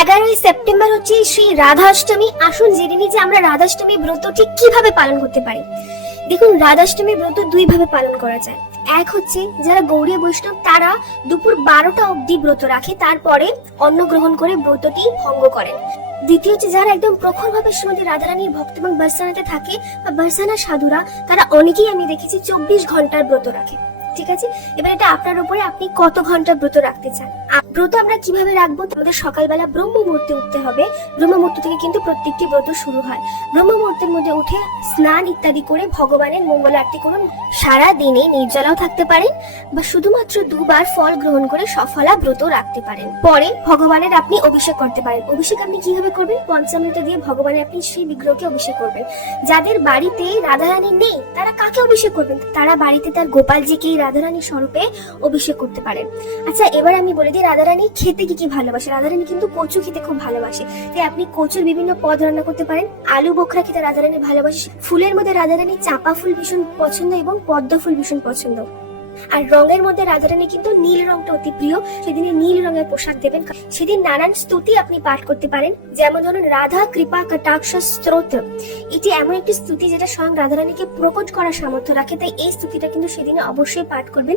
এগারোই সেপ্টেম্বর হচ্ছে শ্রী রাধাষ্টমী। আসুন জেনে নিই যে আমরা রাধাষ্টমী ব্রত ঠিক কীভাবে পালন করতে পারি। দেখুন, রাধাষ্টমী ব্রত দুই ভাবে পালন করা যায়। এক হচ্ছে, যারা গৌরী বৈষ্ণব, তারা দুপুর বারোটা অবধি ব্রত রাখে, তারপরে অন্ন গ্রহণ করে ব্রতটি ভঙ্গ করেন। দ্বিতীয় হচ্ছে, যারা একদম প্রখরভাবে শ্রীমতী রাধারানীর ভক্ত এবং বারসানাতে থাকে, বা বারসানা সাধুরা, তারা অনেকেই আমি দেখেছি চব্বিশ ঘণ্টার ব্রত রাখে। ঠিক আছে? এবার এটা আপনার উপরে আপনি কত ঘণ্টা ব্রত রাখতে চান? ব্রত আমরা কীভাবে রাখব? আমাদের সকালবেলা ব্রহ্ম মুহূর্তে উঠতে হবে। ব্রহ্ম মুহূর্ত থেকে কিন্তু প্রত্যেকটি ব্রত শুরু হয়। ব্রহ্ম মুহূর্তের মধ্যে উঠে স্নান ইত্যাদি করে ভগবানের মঙ্গল আরতি করুন। সারা দিনে নির্জলাও থাকতে পারেন বা শুধুমাত্র দুবার ফল গ্রহণ করে সফলা ব্রত রাখতে পারেন। পরে ভগবানের আপনি অভিষেক করতে পারেন। অভিষেক আপনি কীভাবে করবেন? পঞ্চামৃত দিয়ে ভগবানের আপনি সেই বিগ্রহকে অভিষেক করবেন। যাদের বাড়িতে রাধারানী নেই, তারা কাকে অভিষেক করবেন? তারা বাড়িতে তার গোপালজিকে রাধারানী স্বরূপে অভিষেক করতে পারেন। আচ্ছা এবার আমি বলে দিই, রাধারানী খেতে কি কি ভালোবাসে? রাধারানী কিন্তু কচু খেতে খুব ভালোবাসে। তাই আপনি কচুর বিভিন্ন পদ রান্না করতে পারেন। আলু বোখরা খেতে রাধারানী ভালোবাসে ফুলের মধ্যে রাধারানী চাপা ফুল ভীষণ পছন্দ এবং পদ্ম ফুল ভীষণ পছন্দ। আর রঙের মধ্যে রাধারানী কিন্তু নীল রংটা অতি প্রিয়, সেদিনে নীল রঙের পোশাক দেবেন। সেদিন নানান স্তুতি আপনি পাঠ করতে পারেন। যেমন ধরুন, রাধা কৃপা কটাক্ষ স্তোত্র এটি এমন একটি স্তুতি যেটা স্বয়ং রাধারানীকে প্রকট করার সামর্থ্য রাখে, তাই এই স্তুতিটা কিন্তু সেদিনে অবশ্যই পাঠ করবেন।